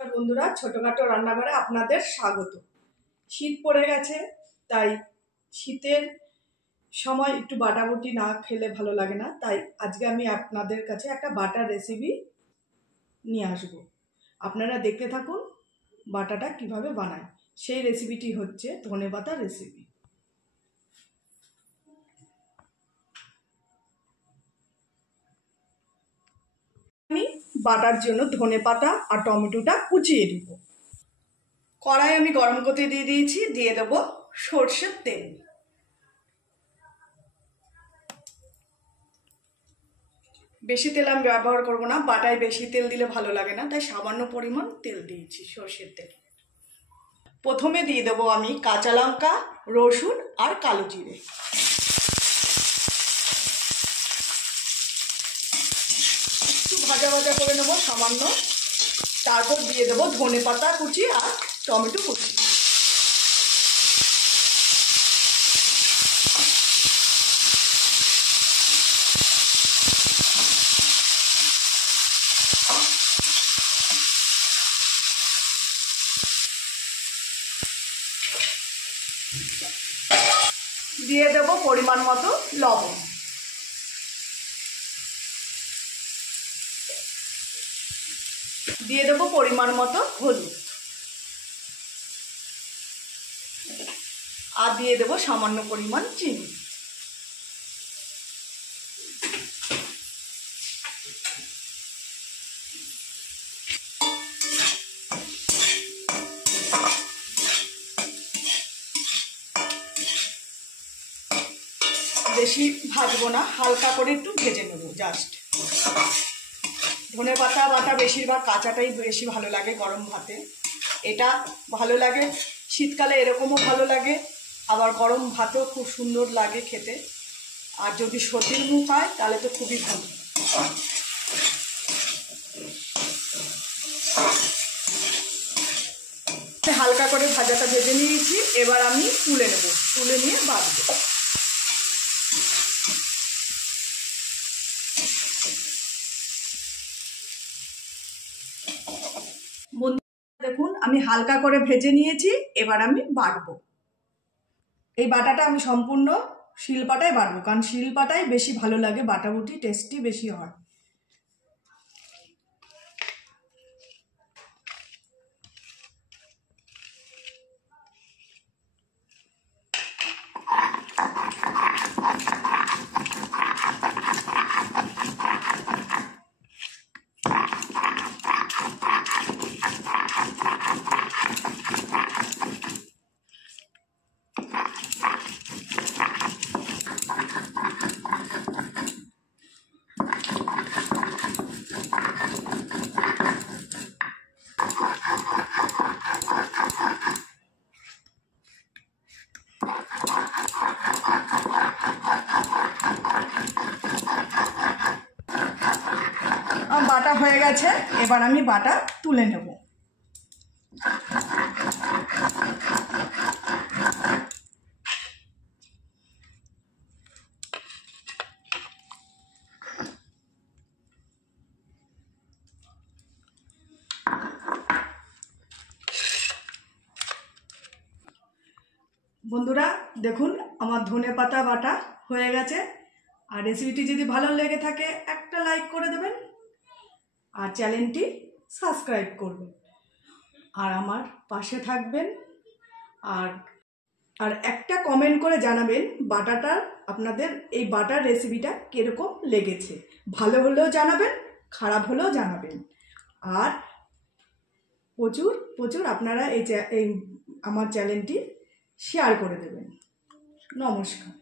বন্ধুরা, ছোটখাটো রান্নাঘরে আপনাদের স্বাগত। শীত পড়ে গেছে, তাই শীতের সময় একটু বাটাবুটি না খেলে ভালো লাগে না। তাই আজকে আমি আপনাদের কাছে একটা বাটার রেসিপি নিয়ে আসব। আপনারা দেখতে থাকুন বাটাটা কিভাবে বানায়। সেই রেসিপিটি হচ্ছে ধনেপাতা রেসিপি। আমি বাটার জন্য ধনেপাতা আর টমেটোটা কুচিয়ে দিব। কড়াই আমি গরম করতে দিয়ে দিয়েছি, দিয়ে দেবো সরষের তেল। বেশি তেল আমি ব্যবহার করব না, বাটায় বেশি তেল দিলে ভালো লাগে না, তাই সামান্য পরিমাণ তেল দিয়েছি, সরষের তেল। প্রথমে দিয়ে দেবো আমি কাঁচা লঙ্কা, রসুন আর কালো জিরে। একটু ভাজা ভাজা করে নেবো সামান্য। তারপর দিয়ে দেবো ধনেপাতা কুচি আর টমেটো কুচি। দিয়ে দেবো পরিমাণ মতো লবণ। দিয়ে দেবো পরিমাণ মতো হলুদ। আর দিয়ে দেবো সামান্য পরিমাণ চিনি। বেশি ভাজবো না, হালকা করে একটু ভেজে নেবো জাস্ট। ধনেপাতা বাটা বেশিরভাগ কাঁচাটাই বেশি ভালো লাগে গরম ভাতে। এটা ভালো লাগে শীতকালে, এরকমও ভালো লাগে, আবার গরম ভাতেও খুব সুন্দর লাগে খেতে। আর যদি সর্দির মুখ হয় তাহলে তো খুবই ভালো। হালকা করে ভাজাটা ভেজে নিয়েছি, এবার আমি তুলে নেব, তুলে নিয়ে বাঁধবো। দেখুন আমি হালকা করে ভেজে নিয়েছি, এবার আমি বাটবো। এই বাটাটা আমি সম্পূর্ণ শিলপাটায় বাটবো, কারণ শিলপাটায় বেশি ভালো লাগে, বাটাবুটি টেস্টি বেশি হয়। বাটা হয়ে গেছে, এবার আমি বাটা তুলে নেব। বন্ধুরা দেখুন আমার ধনেপাতা বাটা হয়ে গেছে। আর রেসিপিটি যদি ভালো লেগে থাকে একটা লাইক করে দেবেন, আর চ্যানেলটি সাবস্ক্রাইব করবেন, আর আমার পাশে থাকবেন। আর একটা কমেন্ট করে জানাবেন বাটাটার, আপনাদের এই বাটার রেসিপিটা কীরকম লেগেছে। ভালো হলেও জানাবেন, খারাপ হলেও জানাবেন। আর প্রচুর প্রচুর আপনারা এই আমার চ্যানেলটি শেয়ার করে দেবেন। নমস্কার।